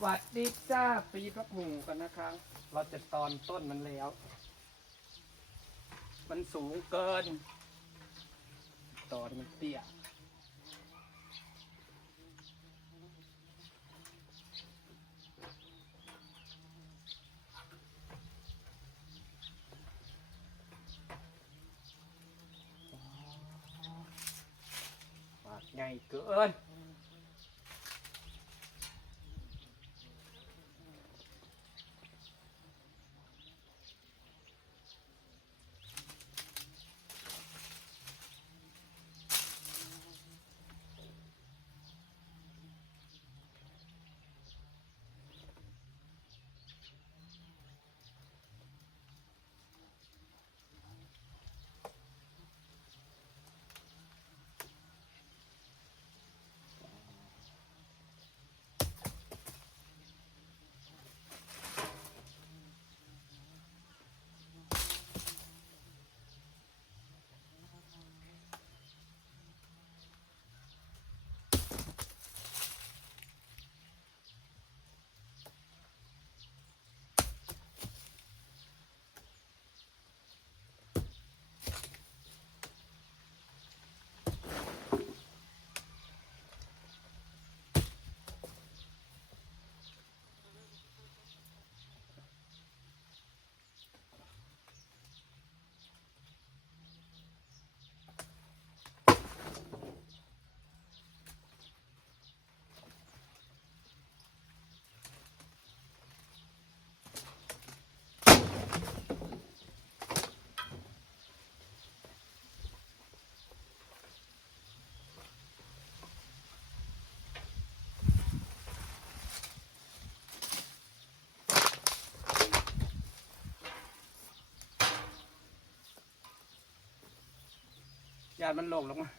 หวัดดีจ้าปีพระหูกันนะครับเราจะตอนต้นมันแล้วมันสูงเกินตอนมันเตี้ยปากใหญ่เกินยามันหล่นลงมา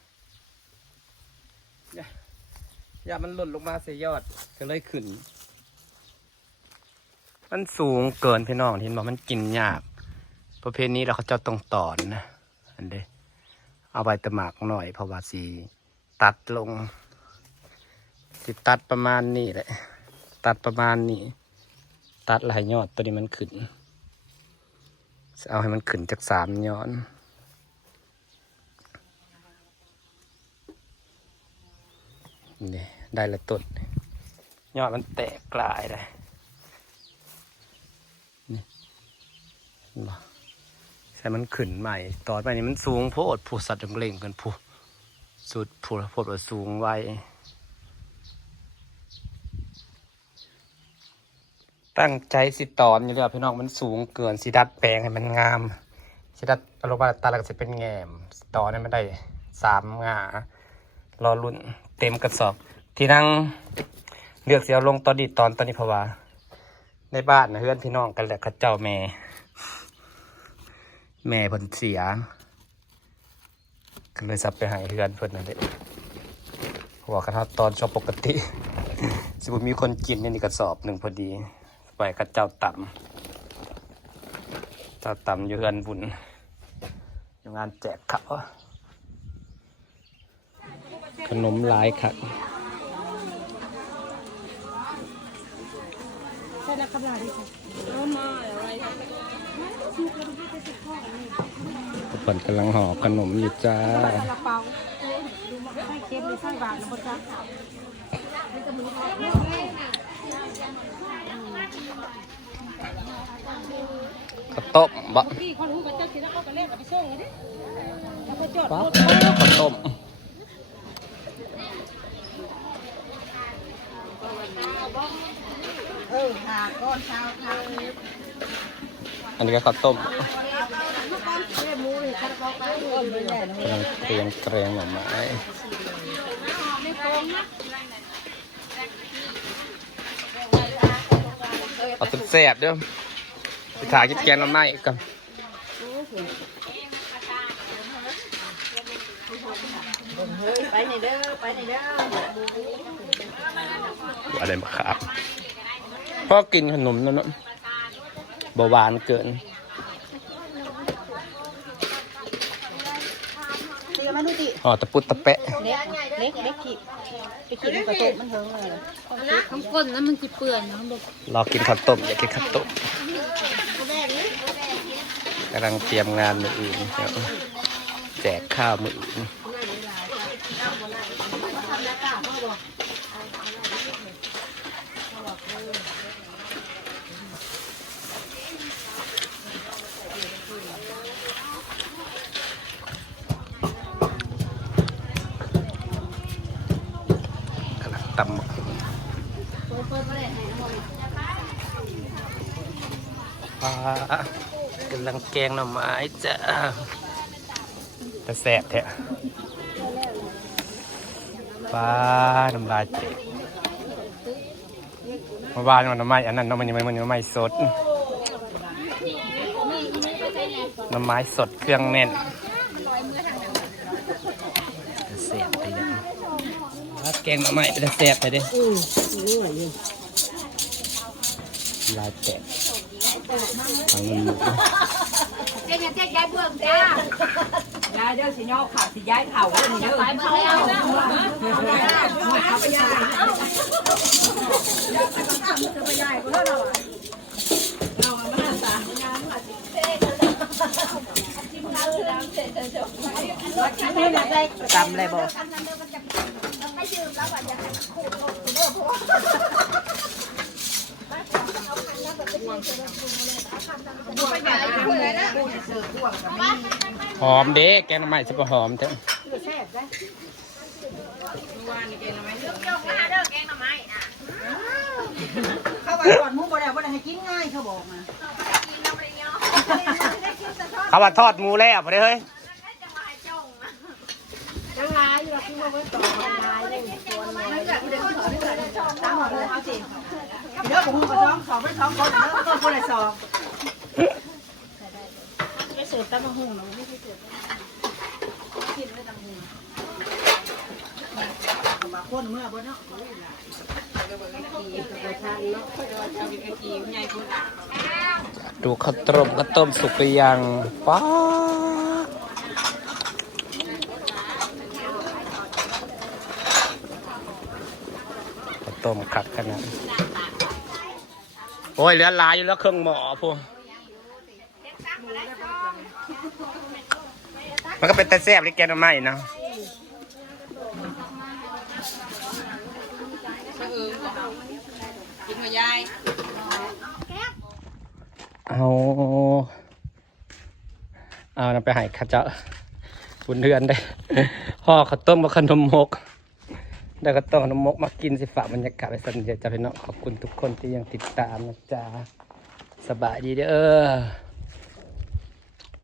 ญามันหล่นลงมาเสียยอดก็เลยขึ้นมันสูงเกินพี่น้องที่บอกมันกินยากประเภทนี้เราเขาจะต้องตอนนะอันเดเอาใบตะหมากหน่อยเพราะว่าสีตัดลงสิตัดประมาณนี้แหละตัดประมาณนี้ตัดหลายยอดตัวนี้มันขึ้นเอาให้มันขึ้นจาก3 ยอดนี่ได้ละต้นยอดมันแตกกลายเลยนี่ใช่มันขึ้นใหม่ตอนไปนี่มันสูงโพดผู้สัตว์เล่งกันผู้สุดผู้โพดว่าสูงไว้ตั้งใจสิตอนอยู่แล้วพี่น้องมันสูงเกินสิดัดแปลงให้มันงามสิดัดอารมณ์ตาแล้วก็จะเป็นแง่มตอนนี้มันได้3 งารอรุ่นเต็มกระสอบที่นั่งเลือกเสียลงตอนนี้เพราะว่าในบ้านนะเพื่อนพี่น้องกันแหละข้าเจ้าแม่เพิ่นเสียก็เลยซับไปหายเพื่อนเพิ่นนั่นแหละเพราะว่าข้าตอนชอบปกติสมมติมีคนกินนี่กระสอบ1พอดีไปข้าเจ้าต่ำอยู่เพื่อนบุญงานแจกข้าวขนมลายค่ะใช่แล้วครับลาดิค่ะผลกำลังห่อขนมอยู่จ้าใส่เค็มหรือใส่หวานนะพ่อจ๊ะข้าวต้มบะพี่คนหูกันเจ้าสิแล้วเขาก็เล่นกับพี่ส่งเลยดิแล้วก็จอดรถข้าวต้มหาก้อนเช้าทางอันนี้ก็ข้าวต้มเกรียงหน่อไม้เอาตุ้มแซ่บด้วยไปถ่ายกินแกงหน่อไม้กันไปไหนเด้ออะไรมาครับพ่อกินขนมนั่นนะเบาหวานเกินเดี๋ยวมาดูดิ อ๋อตะปุดตะแปะ เล็กเล็กเล็กขีดไปขีดมันกระตุกมันเถิงเลย ข้างก้นแล้วมันจะเปื่อยนะบอก รอกินข้าวต้มอยากกินข้าวต้มกำลังเตรียมงานมืออื่นเดี๋ยวแจกข้าวมืออื่นกำลังตำหมกปลากำลังแกงหน่อไม้จ้ะแต่แสบแท้ปลาน้ำลายเตะเมื่อวานมันน้ำไม้อันนั้นมันยังไม่น้ำไม้สดน้ำไม้สดเครื่องแน่นแต่แสบไปยังแกงหน่อไม้เป็นแต่แสบไปดิลายแตกเอาเงินหมด เจ๊เนี่ยเจ๊ย้ายเบื้องจ้า ย้ายเด้อสิย่อข่าวสิย้ายข่าวเด้อนี่เด้อ สายมาแล้ว เอาไปย้ายจะไปย้ายก็เท่าเราเรามาหาสาย้ายมาสิจำเลยบอกหอมเด้แกงหน่อไม้จะหอมจัง เข้าไปก่อนมุ้งบ่ได้บ่ได้ให้กินง่ายเขาบอกมา เขาว่าทอดหมูแล้วพอดีเฮ้ย ยังลายอยู่ที่ว่าไว้ต่อลายเลยไม่อยากเดินต่อไม่อยากตามหมดเลยเอาสิเด้อผมก็สองไม่สองคนเด้อก็คนละสองไม่เสิร์ฟตามหุ่งเนาะไม่ใช่เสิร์ฟกินไม่ตามหุ่งมาพ่นเมื่อบ่เนาะดูข้าวต้มสุกหรือยังป้าข้าวต้มขัดขนาดโอ้ยเหลือหลายอยู่แล้วเครื่องหม้อพวกมันก็เป็นแต่แซ่บเลยแกงหน่อไม้เนาะกินหัวยายเอานำไปให้ข้าเจ้าบุญเดือนได้ห่อข้าวต้มกับขนมมกได้ข้าวต้มขนมมกมากินสิฝากบรรยากาศไปสั่นเดียวจะไปเนาะขอบคุณทุกคนที่ยังติดตามนะจ๊ะสบายดีเด้อ